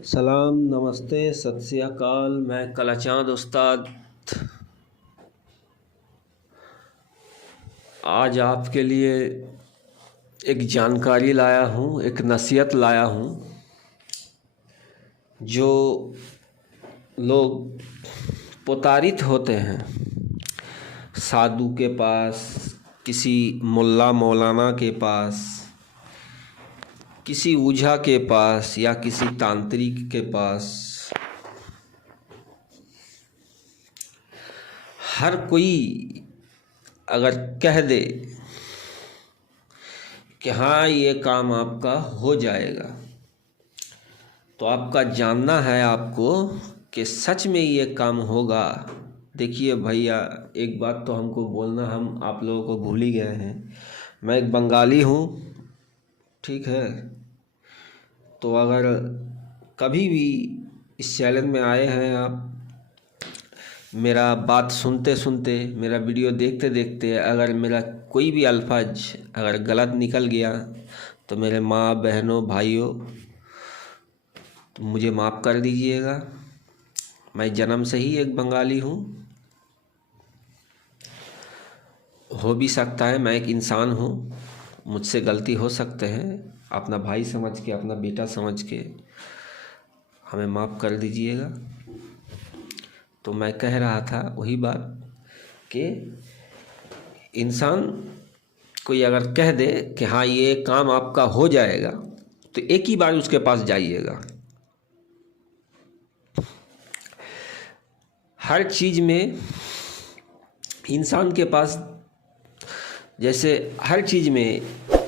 सलाम, नमस्ते, सत श्री अकाल। मैं कलाचांद उस्ताद आज आपके लिए एक जानकारी लाया हूँ, एक नसीहत लाया हूँ। जो लोग प्रताड़ित होते हैं साधु के पास, किसी मुल्ला मौलाना के पास, किसी ओझा के पास या किसी तांत्रिक के पास, हर कोई अगर कह दे कि हाँ ये काम आपका हो जाएगा, तो आपका जानना है आपको कि सच में ये काम होगा। देखिए भैया, एक बात तो हमको बोलना, हम आप लोगों को भूल ही गए हैं। मैं एक बंगाली हूँ, ठीक है। तो अगर कभी भी इस चैनल में आए हैं आप, मेरा बात सुनते सुनते, मेरा वीडियो देखते देखते अगर मेरा कोई भी अल्फाज अगर गलत निकल गया तो मेरे माँ बहनों भाइयों, तो मुझे माफ़ कर दीजिएगा। मैं जन्म से ही एक बंगाली हूँ। हो भी सकता है, मैं एक इंसान हूँ, मुझसे गलती हो सकते हैं। अपना भाई समझ के, अपना बेटा समझ के हमें माफ़ कर दीजिएगा। तो मैं कह रहा था वही बात कि इंसान कोई अगर कह दे कि हाँ ये काम आपका हो जाएगा, तो एक ही बार उसके पास जाइएगा। हर चीज़ में इंसान के पास, जैसे हर चीज़ में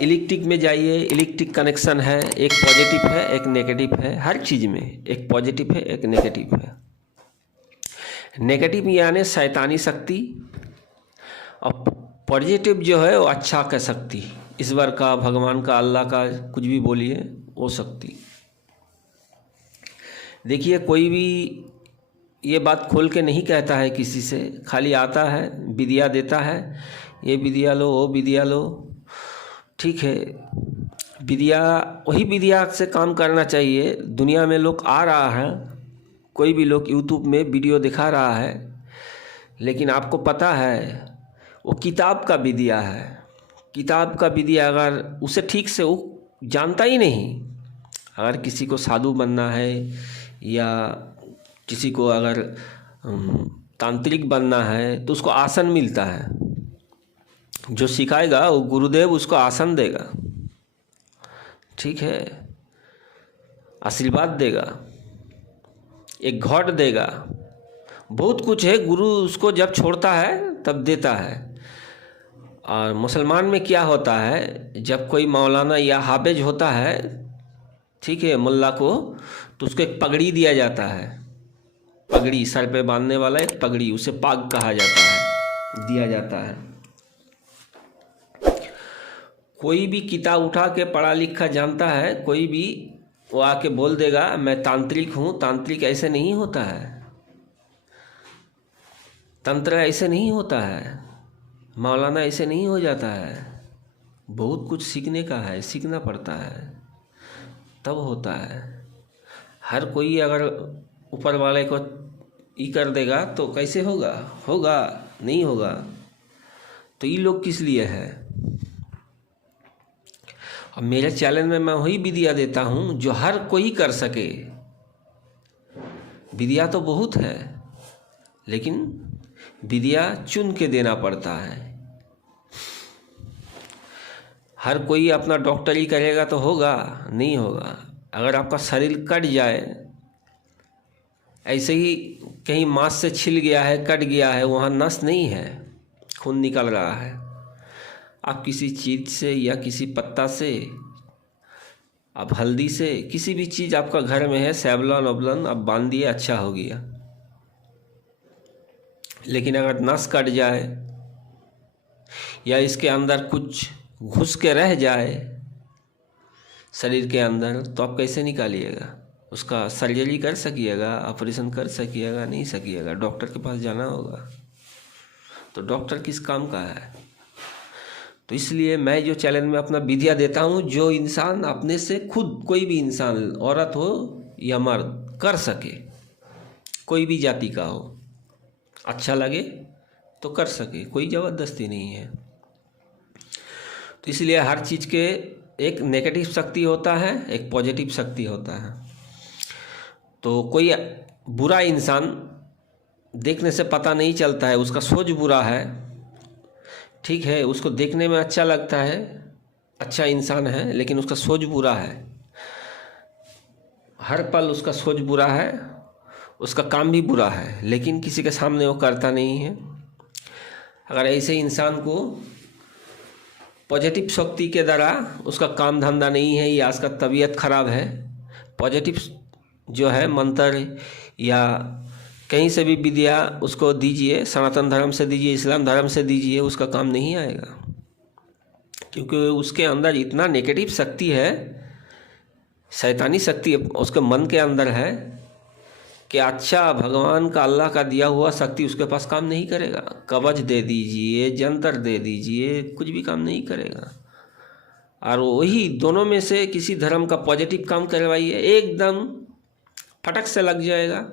इलेक्ट्रिक में जाइए, इलेक्ट्रिक कनेक्शन है, एक पॉजिटिव है एक नेगेटिव है। हर चीज़ में एक पॉजिटिव है एक नेगेटिव है। नेगेटिव यानी शैतानी शक्ति, और पॉजिटिव जो है वो अच्छा का शक्ति, ईश्वर का, भगवान का, अल्लाह का, कुछ भी बोलिए, वो शक्ति। देखिए, कोई भी ये बात खोल के नहीं कहता है किसी से, खाली आता है, विद्या देता है, ये विद्या लो, वो विद्या लो, ठीक है। विद्या, वही विद्या से काम करना चाहिए। दुनिया में लोग आ रहा है, कोई भी लोग यूट्यूब में वीडियो दिखा रहा है, लेकिन आपको पता है वो किताब का विद्या है। किताब का विद्या अगर उसे ठीक से वो जानता ही नहीं। अगर किसी को साधु बनना है या किसी को अगर तांत्रिक बनना है तो उसको आसन मिलता है। जो सिखाएगा वो गुरुदेव उसको आसन देगा, ठीक है, आशीर्वाद देगा, एक घट देगा, बहुत कुछ है। गुरु उसको जब छोड़ता है तब देता है। और मुसलमान में क्या होता है, जब कोई मौलाना या हाफिज होता है, ठीक है, मुल्ला को, तो उसको एक पगड़ी दिया जाता है। पगड़ी, सर पे बांधने वाला एक पगड़ी, उसे पाग कहा जाता है, दिया जाता है। कोई भी किताब उठा के पढ़ा लिखा जानता है, कोई भी वो आके बोल देगा मैं तांत्रिक हूँ। तांत्रिक ऐसे नहीं होता है, तंत्र ऐसे नहीं होता है, मौलाना ऐसे नहीं हो जाता है। बहुत कुछ सीखने का है, सीखना पड़ता है, तब होता है। हर कोई अगर ऊपर वाले को ई कर देगा तो कैसे होगा? होगा नहीं होगा। तो ये लोग किस लिए है? और मेरे चैनल में मैं वही विद्या देता हूँ जो हर कोई कर सके। विद्या तो बहुत है, लेकिन विद्या चुन के देना पड़ता है। हर कोई अपना डॉक्टरी करेगा तो होगा? नहीं होगा। अगर आपका शरीर कट जाए, ऐसे ही कहीं मांस से छिल गया है, कट गया है, वहाँ नस नहीं है, खून निकल रहा है, आप किसी चीज़ से या किसी पत्ता से, आप हल्दी से, किसी भी चीज़ आपका घर में है, सैवलॉन वबलॉन आप बांध दिए, अच्छा हो गया। लेकिन अगर नस कट जाए या इसके अंदर कुछ घुस के रह जाए शरीर के अंदर, तो आप कैसे निकालिएगा? उसका सर्जरी कर सकिएगा, ऑपरेशन कर सकिएगा? नहीं सकिएगा, डॉक्टर के पास जाना होगा। तो डॉक्टर किस काम का है? तो इसलिए मैं जो चैनल में अपना विद्या देता हूँ, जो इंसान अपने से खुद, कोई भी इंसान, औरत हो या मर्द कर सके, कोई भी जाति का हो, अच्छा लगे तो कर सके, कोई ज़बरदस्ती नहीं है। तो इसलिए हर चीज़ के एक नेगेटिव शक्ति होता है, एक पॉजिटिव शक्ति होता है। तो कोई बुरा इंसान देखने से पता नहीं चलता है उसका सोच बुरा है, ठीक है, उसको देखने में अच्छा लगता है, अच्छा इंसान है, लेकिन उसका सोच बुरा है, हर पल उसका सोच बुरा है, उसका काम भी बुरा है, लेकिन किसी के सामने वो करता नहीं है। अगर ऐसे इंसान को पॉजिटिव शक्ति के द्वारा उसका काम धंधा नहीं है या उसका तबीयत खराब है, पॉजिटिव जो है मंत्र या कहीं से भी विद्या उसको दीजिए, सनातन धर्म से दीजिए, इस्लाम धर्म से दीजिए, उसका काम नहीं आएगा, क्योंकि उसके अंदर इतना नेगेटिव शक्ति है, शैतानी शक्ति उसके मन के अंदर है कि अच्छा भगवान का, अल्लाह का दिया हुआ शक्ति उसके पास काम नहीं करेगा। कवच दे दीजिए, जंतर दे दीजिए, कुछ भी काम नहीं करेगा। और वही दोनों में से किसी धर्म का पॉजिटिव काम करवाइए, एकदम फटक से लग जाएगा।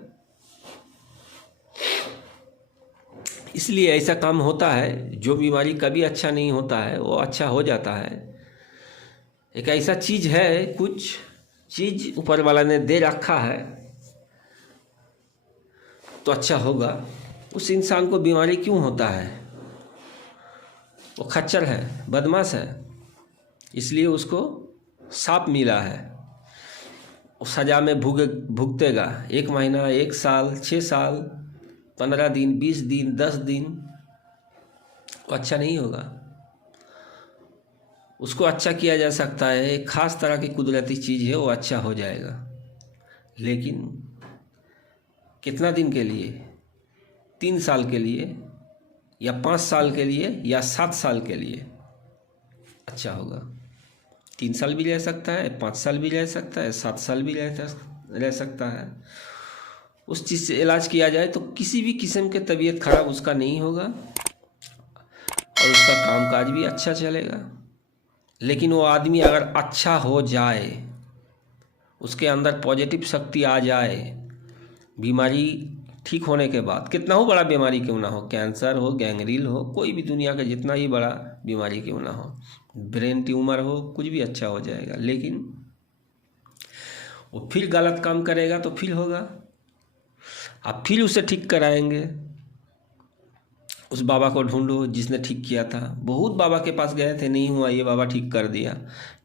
इसलिए ऐसा काम होता है, जो बीमारी कभी अच्छा नहीं होता है वो अच्छा हो जाता है। एक ऐसा चीज़ है, कुछ चीज़ ऊपर वाला ने दे रखा है तो अच्छा होगा। उस इंसान को बीमारी क्यों होता है? वो खच्चर है, बदमाश है, इसलिए उसको सांप मिला है, वो सज़ा में भुगतेगा 1 महीना, 1 साल, 6 साल, 15 दिन, 20 दिन, 10 दिन, वो अच्छा नहीं होगा। उसको अच्छा किया जा सकता है, एक ख़ास तरह की कुदरती चीज़ है, वो अच्छा हो जाएगा, लेकिन कितना दिन के लिए? 3 साल के लिए या 5 साल के लिए या 7 साल के लिए अच्छा होगा। 3 साल भी रह सकता है, 5 साल भी रह सकता है, 7 साल भी रह सकता है। उस चीज़ से इलाज किया जाए तो किसी भी किस्म के तबीयत खराब उसका नहीं होगा और उसका कामकाज भी अच्छा चलेगा। लेकिन वो आदमी अगर अच्छा हो जाए, उसके अंदर पॉजिटिव शक्ति आ जाए, बीमारी ठीक होने के बाद, कितना हो बड़ा बीमारी क्यों ना हो, कैंसर हो, गैंग्रीन हो, कोई भी दुनिया का जितना ही बड़ा बीमारी क्यों ना हो, ब्रेन ट्यूमर हो, कुछ भी अच्छा हो जाएगा। लेकिन वो फिर गलत काम करेगा तो फिर होगा, आप फिर उसे ठीक कराएंगे। उस बाबा को ढूंढो जिसने ठीक किया था। बहुत बाबा के पास गए थे, नहीं हुआ, ये बाबा ठीक कर दिया,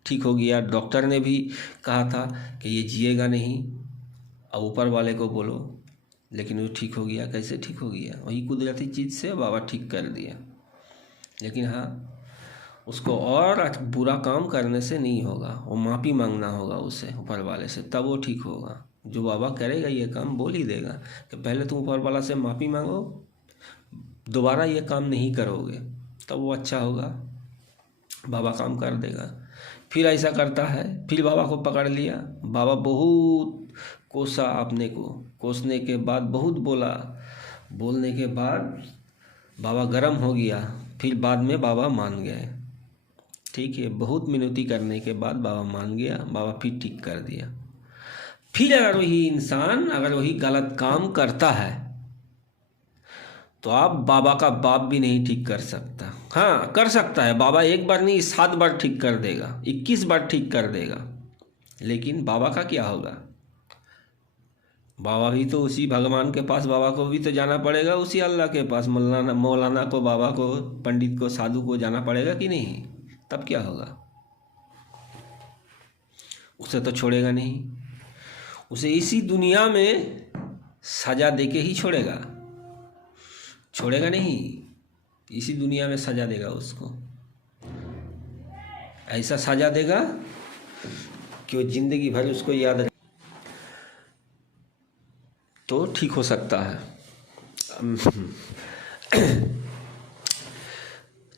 ठीक हो गया। डॉक्टर ने भी कहा था कि ये जिएगा नहीं, अब ऊपर वाले को बोलो, लेकिन वो ठीक हो गया। कैसे ठीक हो गया? वही कुदरती चीज़ से बाबा ठीक कर दिया। लेकिन हाँ, उसको और बुरा काम करने से नहीं होगा, वो माफ़ी मांगना होगा उसे ऊपर वाले से, तब वो ठीक होगा। जो बाबा करेगा ये काम बोल ही देगा कि पहले तुम ऊपर वाला से माफ़ी मांगो, दोबारा ये काम नहीं करोगे, तब वो अच्छा होगा, बाबा काम कर देगा। फिर ऐसा करता है, फिर बाबा को पकड़ लिया, बाबा बहुत कोसा अपने को, कोसने के बाद बहुत बोला, बोलने के बाद बाबा गर्म हो गया, फिर बाद में बाबा मान गए। ठीक है, बहुत मिनती करने के बाद बाबा मान गया, बाबा फिर ठीक कर दिया। फिर अगर वही इंसान अगर वही गलत काम करता है तो आप बाबा का बाप भी नहीं ठीक कर सकता। हाँ, कर सकता है बाबा, 1 बार नहीं 7 बार ठीक कर देगा, 21 बार ठीक कर देगा, लेकिन बाबा का क्या होगा? बाबा भी तो उसी भगवान के पास, बाबा को भी तो जाना पड़ेगा, उसी अल्लाह के पास, मौलाना को, बाबा को, पंडित को, साधु को जाना पड़ेगा कि नहीं? तब क्या होगा? उसे तो छोड़ेगा नहीं, उसे इसी दुनिया में सजा देके ही छोड़ेगा, छोड़ेगा नहीं, इसी दुनिया में सजा देगा उसको। ऐसा सजा देगा कि वो जिंदगी भर उसको याद रहे, तो ठीक हो सकता है।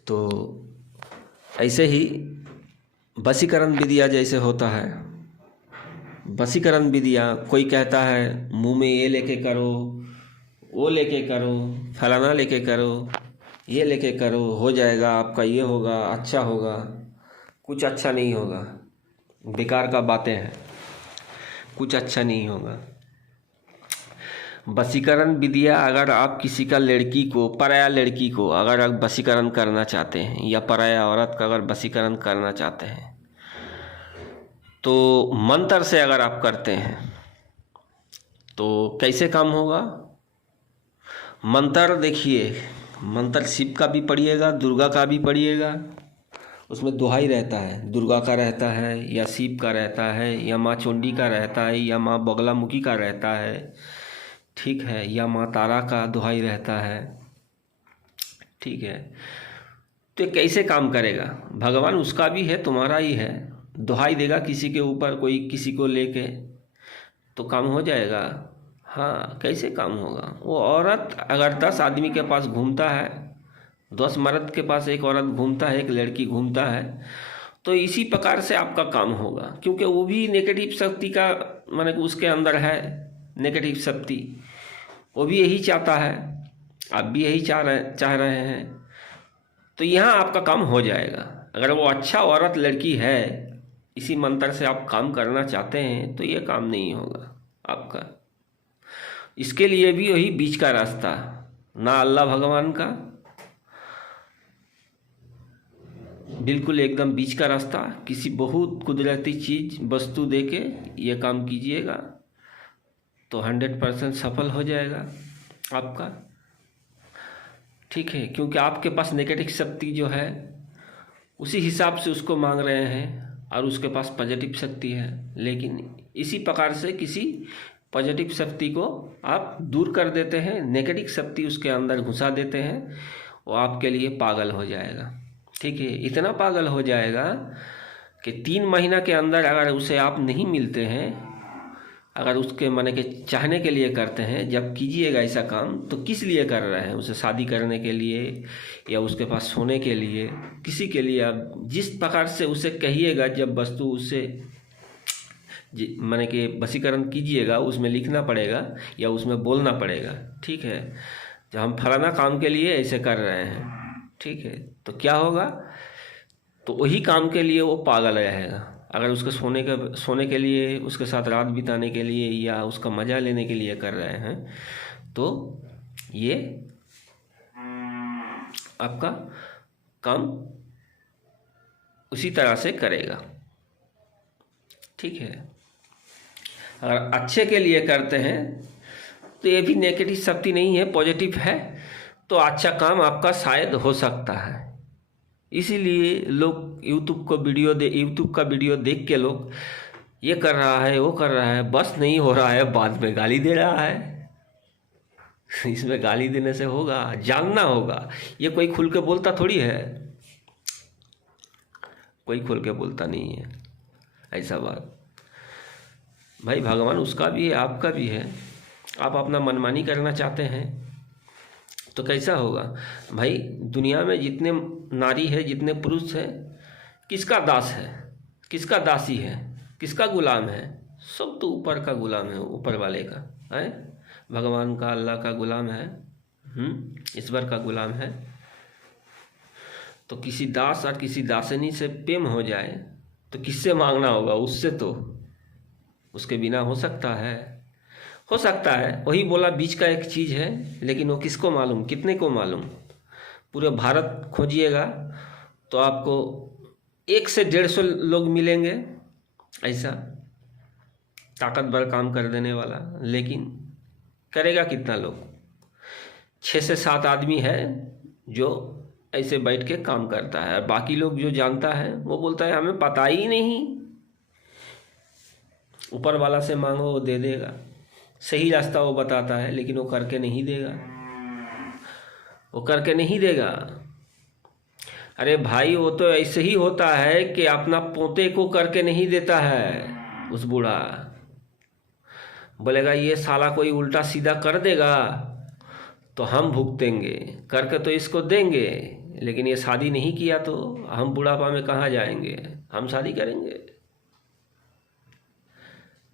तो ऐसे ही वशीकरण विद्या जैसे होता है, वशीकरण विद्या, कोई कहता है मुंह में ये लेके करो, वो लेके करो, फलाना लेके करो, ये लेके करो, हो जाएगा आपका, ये होगा, अच्छा होगा। कुछ अच्छा नहीं होगा, बेकार का बातें हैं। कुछ अच्छा नहीं होगा। वशीकरण विधियाँ, अगर आप किसी का लड़की को, पराया लड़की को अगर आप वशीकरण करना चाहते हैं या पराया औरत का अगर वशीकरण करना चाहते हैं तो मंत्र से अगर आप करते हैं तो कैसे काम होगा। मंत्र देखिए, मंत्र शिव का भी पढ़िएगा, दुर्गा का भी पढ़िएगा। उसमें दोहाई रहता है, दुर्गा का रहता है या शिव का रहता है या माँ चंडी का रहता है या माँ बगलामुखी का रहता है, ठीक है, या माँ तारा का दोहाई रहता है, ठीक है। तो ये कैसे काम करेगा, भगवान उसका भी है, तुम्हारा ही है। दोहाई देगा किसी के ऊपर, कोई किसी को लेके, तो काम हो जाएगा। हाँ, कैसे काम होगा। वो औरत अगर 10 आदमी के पास घूमता है, 10 मर्द के पास एक औरत घूमता है, एक लड़की घूमता है, तो इसी प्रकार से आपका काम होगा। क्योंकि वो भी नेगेटिव शक्ति का, माने कि उसके अंदर है नेगेटिव शक्ति, वो भी यही चाहता है, आप भी यही चाह रहे हैं। तो यहाँ आपका काम हो जाएगा। अगर वो अच्छा औरत लड़की है, इसी मंत्र से आप काम करना चाहते हैं तो ये काम नहीं होगा आपका। इसके लिए भी वही बीच का रास्ता, ना अल्लाह भगवान का, बिल्कुल एकदम बीच का रास्ता, किसी बहुत कुदरती चीज़ वस्तु देके ये काम कीजिएगा तो 100% सफल हो जाएगा आपका, ठीक है। क्योंकि आपके पास नेगेटिव शक्ति जो है उसी हिसाब से उसको मांग रहे हैं और उसके पास पॉजिटिव शक्ति है, लेकिन इसी प्रकार से किसी पॉजिटिव शक्ति को आप दूर कर देते हैं, नेगेटिव शक्ति उसके अंदर घुसा देते हैं, वो आपके लिए पागल हो जाएगा, ठीक है। इतना पागल हो जाएगा कि 3 महीना के अंदर अगर उसे आप नहीं मिलते हैं, अगर उसके मन के चाहने के लिए करते हैं, जब कीजिएगा ऐसा काम तो किस लिए कर रहे हैं, उसे शादी करने के लिए या उसके पास सोने के लिए, किसी के लिए आप जिस प्रकार से उसे कहिएगा, जब वस्तु उससे माने कि वशीकरण कीजिएगा, उसमें लिखना पड़ेगा या उसमें बोलना पड़ेगा, ठीक है। जब हम फलाना काम के लिए ऐसे कर रहे हैं, ठीक है, तो क्या होगा, तो वही काम के लिए वो पागल रहेगा। अगर उसके सोने के लिए, उसके साथ रात बिताने के लिए या उसका मज़ा लेने के लिए कर रहे हैं तो ये आपका काम उसी तरह से करेगा, ठीक है। अगर अच्छे के लिए करते हैं तो ये भी नेगेटिव शक्ति नहीं है, पॉजिटिव है, तो अच्छा काम आपका शायद हो सकता है। इसीलिए लोग यूट्यूब का वीडियो देख के लोग ये कर रहा है, वो कर रहा है, बस नहीं हो रहा है, बाद में गाली दे रहा है। इसमें गाली देने से होगा, जानना होगा। ये कोई खुल के बोलता थोड़ी है, कोई खुल के बोलता नहीं है ऐसा बात। भाई भगवान उसका भी है, आपका भी है। आप अपना मनमानी करना चाहते हैं तो कैसा होगा भाई। दुनिया में जितने नारी है, जितने पुरुष है, किसका दास है, किसका दासी है, किसका गुलाम है, सब तो ऊपर का गुलाम है, ऊपर वाले का है, भगवान का, अल्लाह का गुलाम है, ईश्वर का गुलाम है। तो किसी दास और किसी दासिनी से प्रेम हो जाए तो किससे मांगना होगा, उससे तो, उसके बिना हो सकता है, हो सकता है। वही बोला बीच का एक चीज़ है, लेकिन वो किसको मालूम, कितने को मालूम। पूरे भारत खोजिएगा तो आपको 1 से 150 लोग मिलेंगे ऐसा ताकतवर काम कर देने वाला, लेकिन करेगा कितना लोग। 6 से 7 आदमी है जो ऐसे बैठ के काम करता है, और बाकी लोग जो जानता है वो बोलता है हमें पता ही नहीं। ऊपर वाला से मांगो वो दे देगा, सही रास्ता वो बताता है, लेकिन वो करके नहीं देगा, वो करके नहीं देगा। अरे भाई वो तो ऐसे ही होता है कि अपना पोते को करके नहीं देता है। उस बूढ़ा बोलेगा ये साला कोई उल्टा सीधा कर देगा तो हम भुगतेंगे, करके तो इसको देंगे, लेकिन ये शादी नहीं किया तो हम बुढ़ापा में कहाँ जाएंगे, हम शादी करेंगे।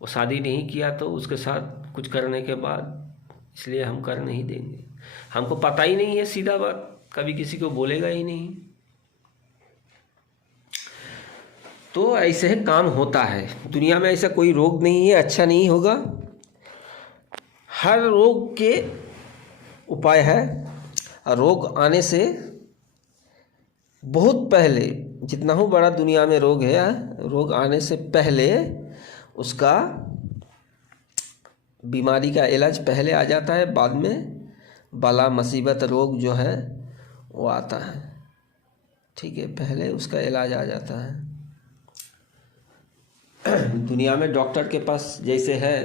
वो शादी नहीं किया तो उसके साथ कुछ करने के बाद इसलिए हम कर नहीं देंगे। हमको पता ही नहीं है, सीधा बात, कभी किसी को बोलेगा ही नहीं। तो ऐसे ही काम होता है दुनिया में। ऐसा कोई रोग नहीं है अच्छा नहीं होगा, हर रोग के उपाय है। रोग आने से बहुत पहले, जितना हो बड़ा दुनिया में रोग है, रोग आने से पहले उसका बीमारी का इलाज पहले आ जाता है, बाद में बला मुसीबत रोग जो है वो आता है। ठीक है, पहले उसका इलाज आ जाता है। दुनिया में डॉक्टर के पास जैसे है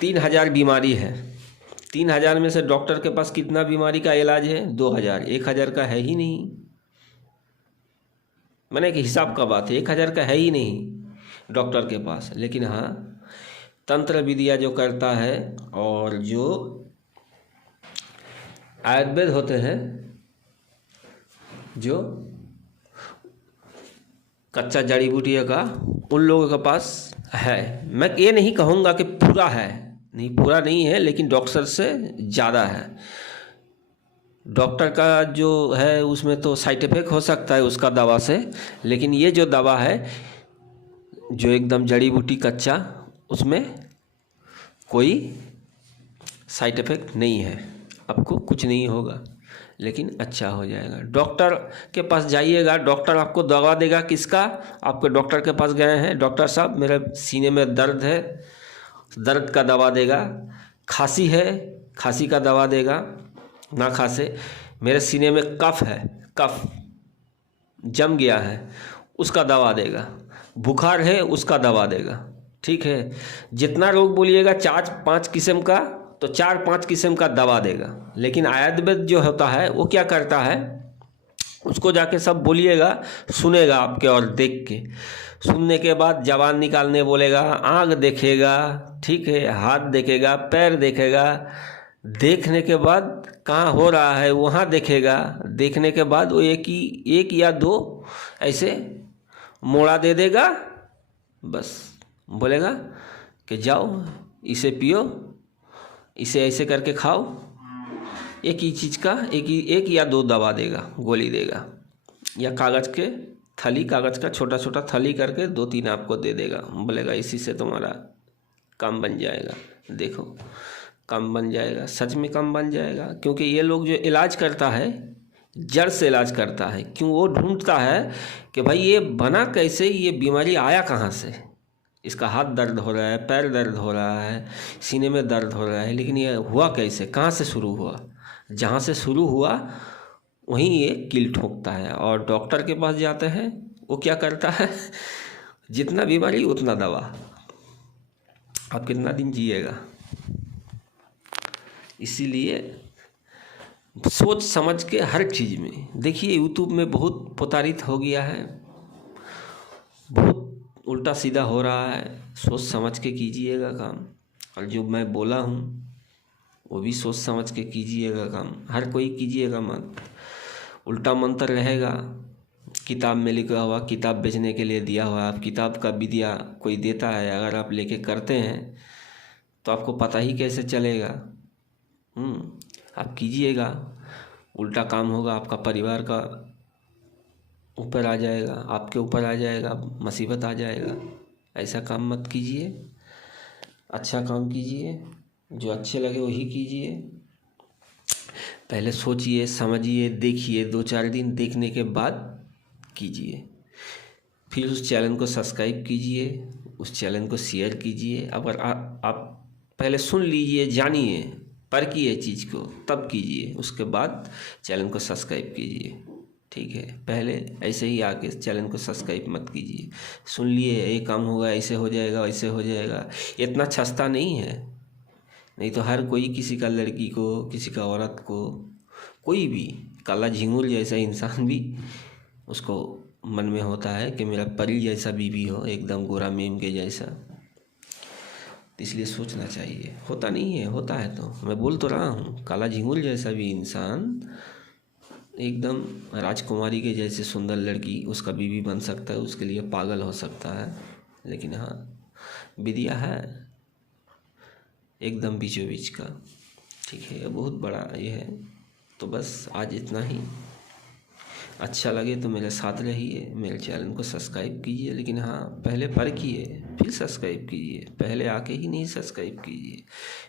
3000 बीमारी है, 3000 में से डॉक्टर के पास कितना बीमारी का इलाज है? 2000, 1000 का है ही नहीं। मैंने एक हिसाब का बात है, 1000 का है ही नहीं डॉक्टर के पास। लेकिन हाँ, तंत्र विद्या जो करता है और जो आयुर्वेद होते हैं, जो कच्चा जड़ी बूटियों का, उन लोगों के पास है। मैं ये नहीं कहूँगा कि पूरा है, नहीं पूरा नहीं है, लेकिन डॉक्टर से ज़्यादा है। डॉक्टर का जो है उसमें तो साइड इफेक्ट हो सकता है उसका दवा से, लेकिन ये जो दवा है जो एकदम जड़ी बूटी कच्चा, उसमें कोई साइड इफेक्ट नहीं है, आपको कुछ नहीं होगा, लेकिन अच्छा हो जाएगा। डॉक्टर के पास जाइएगा, डॉक्टर आपको दवा देगा। किसका? आपके डॉक्टर के पास गए हैं, डॉक्टर साहब मेरे सीने में दर्द है, दर्द का दवा देगा। खांसी है, खांसी का दवा देगा, ना खांसे। मेरे सीने में कफ है, कफ जम गया है, उसका दवा देगा। बुखार है, उसका दवा देगा। ठीक है, जितना रोग बोलिएगा 4-5 किस्म का, तो 4-5 किस्म का दवा देगा। लेकिन आयुर्वेद जो होता है वो क्या करता है, उसको जाके सब बोलिएगा, सुनेगा आपके और देख के। सुनने के बाद जबान निकालने बोलेगा, आँख देखेगा, ठीक है, हाथ देखेगा, पैर देखेगा। देखने के बाद कहाँ हो रहा है वहाँ देखेगा। देखने के बाद वो एक या 2 ऐसे मोड़ा दे देगा, बस बोलेगा कि जाओ इसे पियो, इसे ऐसे करके खाओ। एक ही चीज़ का एक या 2 दवा देगा, गोली देगा, या कागज़ के थैली, कागज़ का छोटा छोटा थैली करके 2-3 आपको दे देगा। बोलेगा इसी से तुम्हारा काम बन जाएगा। देखो, काम बन जाएगा, सच में काम बन जाएगा। क्योंकि ये लोग जो इलाज करता है, जड़ से इलाज करता है। क्यों? वो ढूंढता है कि भाई ये बना कैसे, ये बीमारी आया कहाँ से। इसका हाथ दर्द हो रहा है, पैर दर्द हो रहा है, सीने में दर्द हो रहा है, लेकिन ये हुआ कैसे, कहाँ से शुरू हुआ। जहाँ से शुरू हुआ वहीं ये कील ठोकता है। और डॉक्टर के पास जाते हैं, वो क्या करता है, जितना बीमारी उतना दवा। आप कितना दिन जिएगा। इसीलिए सोच समझ के हर चीज़ में देखिए, यूट्यूब में बहुत प्रताड़ित हो गया है, बहुत उल्टा सीधा हो रहा है। सोच समझ के कीजिएगा काम। और जो मैं बोला हूँ वो भी सोच समझ के कीजिएगा काम। हर कोई कीजिएगा मत। उल्टा मंत्र रहेगा, किताब में लिखा हुआ, किताब बेचने के लिए दिया हुआ। आप किताब का विद्या कोई देता है, अगर आप लेके करते हैं तो आपको पता ही कैसे चलेगा। आप कीजिएगा, उल्टा काम होगा, आपका परिवार का ऊपर आ जाएगा, आपके ऊपर आ जाएगा, मुसीबत आ जाएगा। ऐसा काम मत कीजिए, अच्छा काम कीजिए, जो अच्छे लगे वही कीजिए। पहले सोचिए, समझिए, देखिए, 2-4 दिन देखने के बाद कीजिए। फिर उस चैनल को सब्सक्राइब कीजिए, उस चैनल को शेयर कीजिए। अगर आप पहले सुन लीजिए, जानिए, परखिए चीज़ को, तब कीजिए। उसके बाद चैनल को सब्सक्राइब कीजिए। ठीक है, पहले ऐसे ही आके चैनल को सब्सक्राइब मत कीजिए। सुन लिए ये काम होगा, ऐसे हो जाएगा, वैसे हो जाएगा, इतना सस्ता नहीं है। नहीं तो हर कोई किसी का लड़की को, किसी का औरत को, कोई भी काला झिंगुर जैसा इंसान भी उसको मन में होता है कि मेरा परी जैसा बीवी हो, एकदम गोरा मेम के जैसा। इसलिए सोचना चाहिए। होता नहीं है, होता है तो मैं बोल तो रहा हूँ, काला झिंगुर जैसा भी इंसान एकदम राजकुमारी के जैसे सुंदर लड़की उसका बीवी बन सकता है, उसके लिए पागल हो सकता है। लेकिन हाँ, विद्या है एकदम बीचों बीच का। ठीक है, बहुत बड़ा ये है। तो बस आज इतना ही। अच्छा लगे तो मेरे साथ रहिए, मेरे चैनल को सब्सक्राइब कीजिए, लेकिन हाँ पहले पढ़िए फिर सब्सक्राइब कीजिए, पहले आके ही नहीं सब्सक्राइब कीजिए।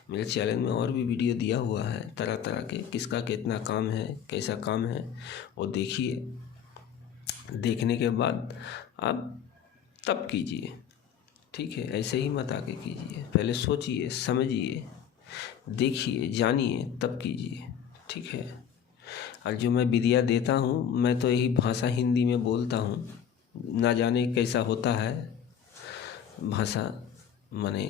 मेरे चैनल में और भी वीडियो दिया हुआ है तरह तरह के, किसका कितना काम है, कैसा काम है वो देखिए। देखने के बाद आप तब कीजिए, ठीक है। ऐसे ही मत आके कीजिए, पहले सोचिए, समझिए, देखिए, जानिए, तब कीजिए, ठीक है। और जो मैं विदिया देता हूँ, मैं तो यही भाषा हिंदी में बोलता हूँ, ना जाने कैसा होता है भाषा, माने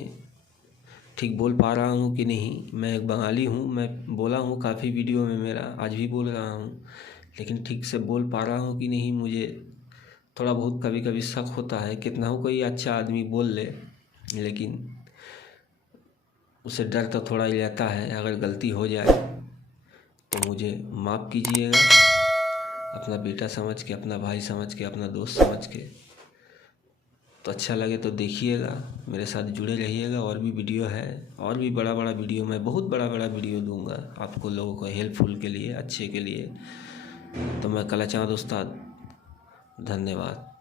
ठीक बोल पा रहा हूँ कि नहीं। मैं एक बंगाली हूँ, मैं बोला हूँ काफ़ी वीडियो में, मेरा आज भी बोल रहा हूँ, लेकिन ठीक से बोल पा रहा हूँ कि नहीं मुझे थोड़ा बहुत कभी कभी शक होता है। कितना हो कोई अच्छा आदमी बोल ले, लेकिन उसे डर तो थोड़ा ही रहता है, अगर गलती हो जाए तो मुझे माफ़ कीजिएगा। अपना बेटा समझ के, अपना भाई समझ के, अपना दोस्त समझ के। तो अच्छा लगे तो देखिएगा, मेरे साथ जुड़े रहिएगा। और भी वीडियो है, और भी बड़ा बड़ा वीडियो, मैं बहुत बड़ा बड़ा वीडियो दूंगा आपको लोगों को हेल्पफुल के लिए, अच्छे के लिए। तो मैं कलाचाँद उस्ताद, धन्यवाद।